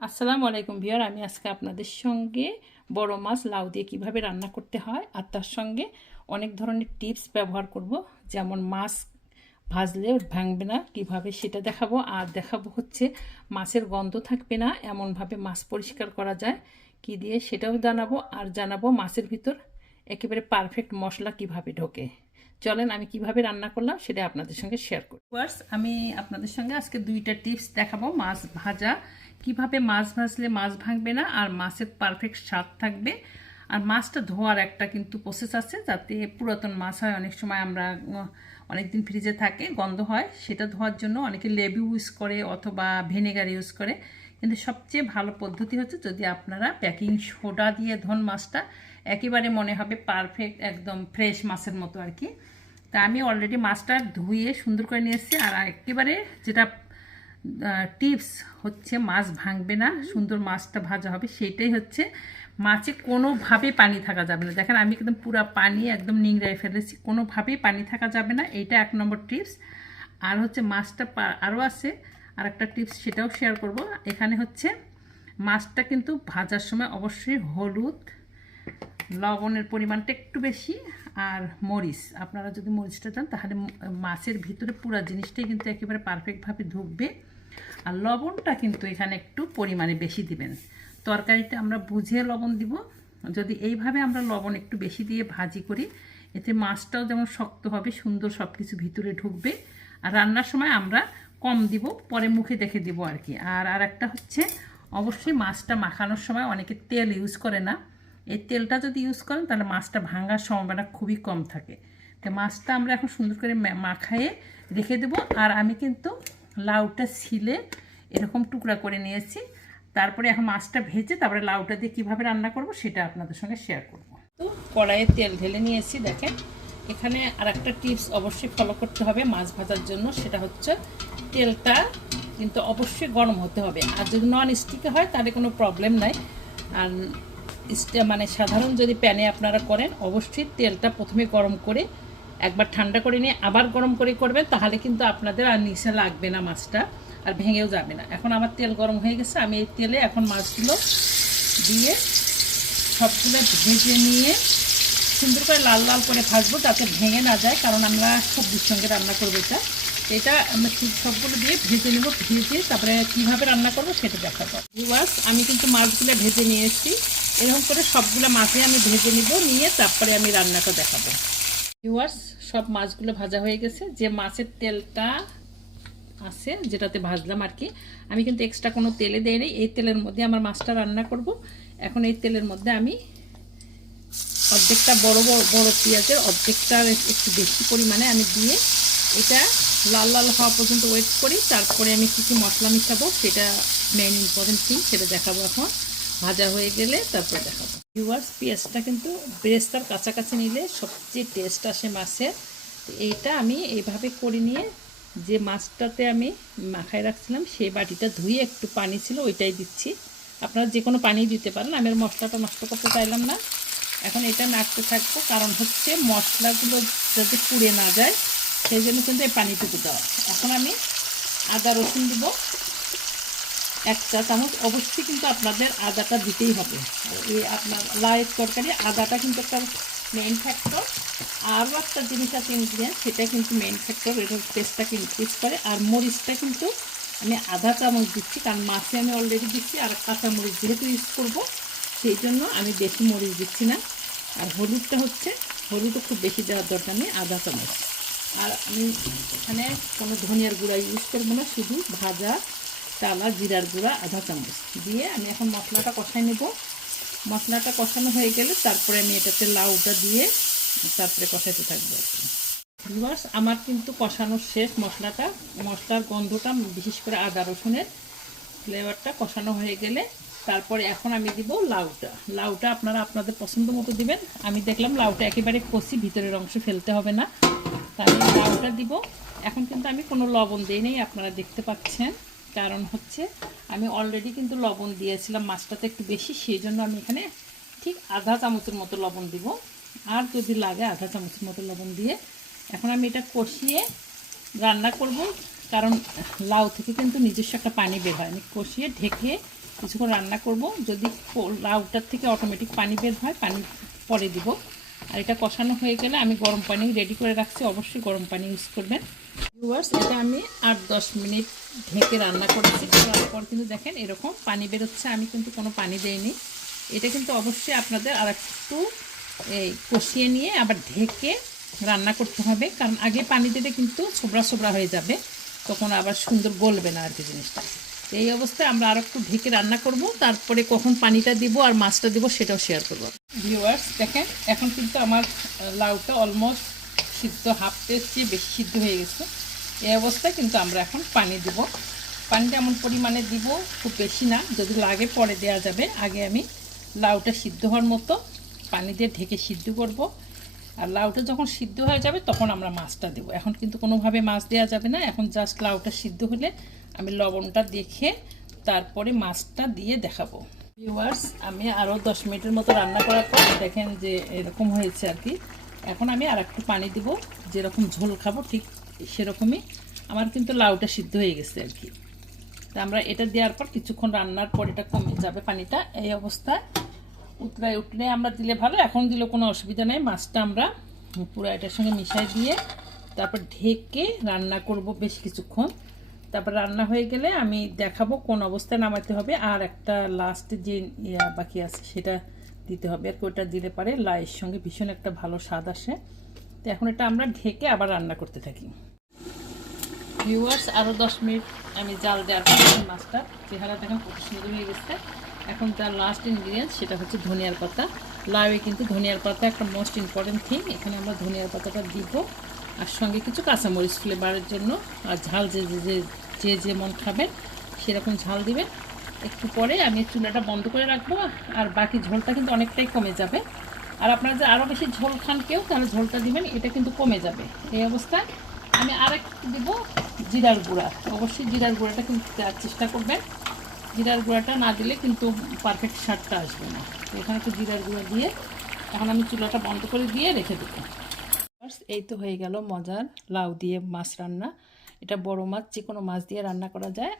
আসসালামু আলাইকুম ভিউয়ার, আমি আজকে আপনাদের সঙ্গে বড় মাছ লাউ দিয়ে কীভাবে রান্না করতে হয় আর তার সঙ্গে অনেক ধরনের টিপস ব্যবহার করব। যেমন মাছ ভাজলে ভাঙবে না কীভাবে সেটা দেখাবো, আর দেখাবো হচ্ছে মাছের গন্ধ থাকবে না এমনভাবে মাছ পরিষ্কার করা যায় কি দিয়ে সেটাও জানাবো, আর জানাবো মাছের ভিতর একেবারে পারফেক্ট মশলা কিভাবে ঢোকে। চলেন আমি কিভাবে রান্না করলাম সেটা আপনাদের সঙ্গে শেয়ার করি। ফার্স্ট আমি আপনাদের সঙ্গে আজকে দুইটা টিপস দেখাবো। মাছ ভাজা, কিভাবে মাছ ভাজলে মাছ ভাঙবে না আর মাছের পারফেক্ট স্বাদ থাকবে। আর মাছটা ধোয়ার একটা কিন্তু প্রসেস আছে, যাতে পুরাতন মাছ হয়, অনেক সময় আমরা অনেক দিন ফ্রিজে থাকে গন্ধ হয়, সেটা ধোয়ার জন্য অনেকে লেবু ইউজ করে অথবা ভিনেগার ইউজ করে। কিন্তু সবচেয়ে ভালো পদ্ধতি হচ্ছে যদি আপনারা প্যাকিং সোডা দিয়ে ধোন মাছটা, একেবারে মনে হবে পারফেক্ট একদম ফ্রেশ মাছের মতো আর কি। তা আমি অলরেডি মাছটা ধুয়ে সুন্দর করে নিয়ে এসেছি। আর একেবারে যেটা টিপস হচ্ছে মাছ ভাঙবে না, সুন্দর মাছটা ভাজা হবে, সেটাই হচ্ছে মাছে কোনোভাবেই পানি থাকা যাবে না। দেখেন আমি একদম পুরো পানি একদম নিংড়ায় ফেলেছি, কোনোভাবেই পানি থাকা যাবে না, এইটা এক নম্বর টিপস। আর হচ্ছে মাছটা আরও আছে আর একটা টিপস, সেটাও শেয়ার করব। এখানে হচ্ছে মাছটা কিন্তু ভাজার সময় অবশ্যই হলুদ, লবণের পরিমাণটা একটু বেশি, আর মরিচ, আপনারা যদি মরিচটা দেন তাহলে মাছের ভিতরে পুরো জিনিসটাই কিন্তু একেবারে পারফেক্টভাবে ঢুকবে। আর লবণটা কিন্তু এখানে একটু পরিমাণে বেশি দিবেন, তরকারিতে আমরা বুঝে লবণ দিব। যদি এইভাবে আমরা লবণ একটু বেশি দিয়ে ভাজি করি, এতে মাছটাও যেমন শক্ত হবে, সুন্দর সব কিছু ভিতরে ঢুকবে। আর রান্নার সময় আমরা কম দিব, পরে মুখে দেখে দিব আর কি। আর একটা হচ্ছে অবশ্যই মাছটা মাখানোর সময় অনেকে তেল ইউজ করে না, এই তেলটা যদি ইউজ করেন তাহলে মাছটা ভাঙার সম্ভাবনা খুবই কম থাকে। তো মাছটা আমরা এখন সুন্দর করে মাখায়ে রেখে দেব। আর আমি কিন্তু লাউটা ছিলে এরকম টুকরা করে নিয়েছি। তারপরে এখন মাছটা ভেজে তারপরে লাউটা দিয়ে কীভাবে রান্না করব সেটা আপনাদের সঙ্গে শেয়ার করব। তো কড়াইয়ে তেল ঢেলে নিয়েছি। দেখেন এখানে আর একটা টিপস অবশ্যই ফলো করতে হবে মাছ ভাজার জন্য, সেটা হচ্ছে তেলটা কিন্তু অবশ্যই গরম হতে হবে। আর যদি নন স্টিকে হয় তাহলে কোনো প্রবলেম নাই। আর মানে সাধারণ যদি প্যানে আপনারা করেন, অবশ্যই তেলটা প্রথমে গরম করে একবার ঠান্ডা করে নিয়ে আবার গরম করে করবেন, তাহলে কিন্তু আপনাদের আর নিচে লাগবে না মাছটা, আর ভেঙেও যাবে না। এখন আমার তেল গরম হয়ে গেছে, আমি এই তেলে এখন মাছগুলো দিয়ে সবগুলো ভেজে নিয়ে সুন্দর করে লাল লাল করে ভাজবো, যাতে ভেঙে না যায়, কারণ আমরা সবজির সঙ্গে রান্না করবো। এটা আমরা সবগুলো দিয়ে ভেজে নেব। ভেজে তারপরে কীভাবে রান্না করবো সেটা দেখাবো। ভিউয়ার্স, আমি কিন্তু মাছগুলো ভেজে নিয়েছি, এরকম করে সবগুলো মাছে আমি ভেজে নিব, নিয়ে তারপরে আমি রান্নাটা দেখাবো। ভিউয়ার্স, সব মাছগুলো ভাজা হয়ে গেছে। যে মাছের তেলটা আছে যেটাতে ভাজলাম আর কি, আমি কিন্তু এক্সট্রা কোনো তেলে দেই নি, এই তেলের মধ্যে আমার মাছটা রান্না করব। এখন এই তেলের মধ্যে আমি অর্ধেকটা বড় বড় পেঁয়াজের অর্ধেকটা একটু বেশি পরিমাণে আমি দিয়ে এটা লাল লাল হওয়া পর্যন্ত ওয়েট করি। তারপরে আমি কী কী মশলা মিশাবো সেটা মেইন ইম্পর্টেন্ট থিং, সেটা দেখাবো। এখন ভাজা হয়ে গেলে তারপর দেখাবো। ভিউয়ার্স, পেঁয়াজটা কিন্তু বেরেস্তার কাছাকাছি নিলে সবচেয়ে টেস্ট আসে মাছের। এইটা আমি এইভাবে করে নিয়ে যে মাছটাতে আমি মাখায় রাখছিলাম সেই বাটিটা ধুয়ে একটু পানি ছিল ওইটাই দিচ্ছি। আপনারা যে কোনো পানি দিতে পারেন, আমি আর মশলাটা নষ্ট করতে চাইলাম না। এখন এটা নাড়তে থাকবো, কারণ হচ্ছে মশলাগুলো যাতে পুড়ে না যায় সেই জন্য কিন্তু এই পানিটুকু দেওয়া। এখন আমি আদা রসুন দিব 1 চা চামচ। অবশ্যই কিন্তু আপনাদের আদাটা দিতেই হবে, এই আপনার লাউয়ের তরকারি আদাটা কিন্তু একটা মেইন ফ্যাক্টর। আরও একটা জিনিস আছে ইনগ্রিডিয়েন্ট, সেটা কিন্তু মেইন ফ্যাক্টর, এটার টেস্টটাকে ইনক্রিজ করে। আর মরিচটা কিন্তু আমি আধা চামচ দিচ্ছি, কারণ মাছে আমি অলরেডি দিচ্ছি, আর কাঁচা মরিচ যেহেতু ইউজ করবো সেই জন্য আমি বেশি মরিচ দিচ্ছি না। আর হলুদটা হচ্ছে, হলুদও খুব বেশি দেওয়ার দরকার নেই, আধা চামচ। আর আমি এখানে কোনো ধনিয়ার গুঁড়া ইউজ করবো না, শুধু ভাজা টালা জিরার গুঁড়া আধা চামচ দিয়ে আমি এখন মশলাটা কষাই নেব। মশলাটা কষানো হয়ে গেলে তারপরে আমি এটাতে লাউটা দিয়ে তারপরে কষাইতে থাকবো আর কি। ভিউয়ার্স, আমার কিন্তু কষানোর শেষ। মশলার গন্ধটা, বিশেষ করে আদা রসুনের ফ্লেভারটা কষানো হয়ে গেলে তারপরে এখন আমি দিব লাউটা আপনারা আপনাদের পছন্দ মতো দিবেন। আমি দেখলাম লাউটা একেবারে কষি, ভিতরের অংশ ফেলতে হবে না, তাই আমি লাউটা দিব। এখন কিন্তু আমি কোনো লবণ দিই নেই, আপনারা দেখতে পাচ্ছেন, কারণ হচ্ছে আমি অলরেডি কিন্তু লবণ দিয়েছিলাম মাছটাতে একটু বেশি, সেই জন্য আমি এখানে ঠিক আধা চামচের মতো লবণ দিব। আর যদি লাগে আধা চামচের মতো লবণ দিয়ে এখন আমি এটা কষিয়ে রান্না করব, কারণ লাউ থেকে কিন্তু নিজস্ব একটা পানি বের হয়। আমি কষিয়ে ঢেকে কিছুক্ষণ রান্না করব। যদি লাউটার থেকে অটোমেটিক পানি বের হয়, পানি পরে দিব। আর এটা কষানো হয়ে গেলে আমি গরম পানি রেডি করে রাখছি, অবশ্যই গরম পানি ইউজ করবেন। ভিউয়ার্স, এটা আমি 8-10 মিনিট ঢেকে রান্না করেছি। তারপর কিন্তু দেখেন এরকম পানি বেরোচ্ছে, আমি কিন্তু কোনো পানি দেইনি। এটা কিন্তু অবশ্যই আপনাদের আর একটু কষিয়ে নিয়ে আবার ঢেকে রান্না করতে হবে, কারণ আগে পানি দিলে কিন্তু ছোবড়া ছোবড়া হয়ে যাবে, তখন আবার সুন্দর গলবে না আর কি জিনিসটা। এই অবস্থায় আমরা আর একটু ঢেকে রান্না করব, তারপরে কখন পানিটা দিব আর মাছটা দিব সেটাও শেয়ার করব। ভিউয়ার্স দেখেন, এখন কিন্তু আমার লাউটা অলমোস্ট সিদ্ধ, হাফের চেয়ে বেশি সিদ্ধ হয়ে গেছে। এই অবস্থায় কিন্তু আমরা এখন পানি দিব। পানিটা এমন পরিমাণে দিব, খুব বেশি না, যদি লাগে পরে দেওয়া যাবে। আগে আমি লাউটা সিদ্ধ হওয়ার মতো পানি দিয়ে ঢেকে সিদ্ধ করব, আর লাউটা যখন সিদ্ধ হয়ে যাবে তখন আমরা মাছটা দেবো। এখন কিন্তু কোনোভাবে মাছ দেওয়া যাবে না, এখন জাস্ট লাউটা সিদ্ধ হলে আমি লবণটা দেখে তারপরে মাছটা দিয়ে দেখাবো। ভিউয়ার্স, আমি আরও 10 মিনিটের মতো রান্না করার পর দেখেন যে এরকম হয়েছে আর কি। এখন আমি আর একটু পানি দিব, যেরকম ঝোল খাবো ঠিক সেরকমই। আমার কিন্তু লাউটা সিদ্ধ হয়ে গেছে আর কি। তা আমরা এটা দেওয়ার পর কিছুক্ষণ রান্নার পর এটা কমে যাবে পানিটা। এই অবস্থায় উতলায় উঠলে আমরা দিলে ভালো, এখন দিলে কোনো অসুবিধা নেই। মাছটা আমরা পুরো এটার সঙ্গে মিশাই দিয়ে তারপর ঢেকে রান্না করব বেশ কিছুক্ষণ। তারপর রান্না হয়ে গেলে আমি দেখাবো কোন অবস্থায় নামাতে হবে। আর একটা লাস্টে যে বাকি আছে সেটা দিতে হবে, আর ওটা দিলে পারে লাউয়ের সঙ্গে ভীষণ একটা ভালো স্বাদ আসে। তো এখন এটা আমরা ঢেকে আবার রান্না করতে থাকি। ভিউয়ার্স, আরও 10 মিনিট আমি জাল দেওয়ার পর মাছটা চেহারা দেখেন কত সুন্দর হয়ে গেছে। এখন তার লাস্ট ইনগ্রিডিয়েন্ট সেটা হচ্ছে ধনিয়ার পাতা। লাউয়ে কিন্তু ধনিয়ার পাতা একটা মোস্ট ইম্পর্টেন্ট থিং। এখানে আমরা ধনিয়ার পাতাটা দিব, আর সঙ্গে কিছু কাঁচামরিচ ফ্লেভারের জন্য। আর ঝাল যে যে যে যেমন খাবেন সেরকম ঝাল দিবেন। একটু পরে আমি চুলাটা বন্ধ করে রাখবো, আর বাকি ঝোলটা কিন্তু অনেকটাই কমে যাবে। আর আপনারা যে আরও বেশি ঝোল খান কেউ, তাহলে ঝোলটা দিবেন, এটা কিন্তু কমে যাবে। এই অবস্থায় আমি আর একটু দিব জিরার গুঁড়া। অবশ্যই জিরার গুঁড়াটা কিন্তু দেওয়ার চেষ্টা করবেন, জিরার গুঁড়াটা না দিলে কিন্তু পারফেক্ট স্বাদটা আসবে না। তো এখানে একটু জিরার গুঁড়া দিয়ে এখন আমি চুলাটা বন্ধ করে দিয়ে রেখে দেবো। এই তো হয়ে গেল মজার লাউ দিয়ে মাছ রান্না। এটা বড় মাছ, যে কোনো মাছ দিয়ে রান্না করা যায়।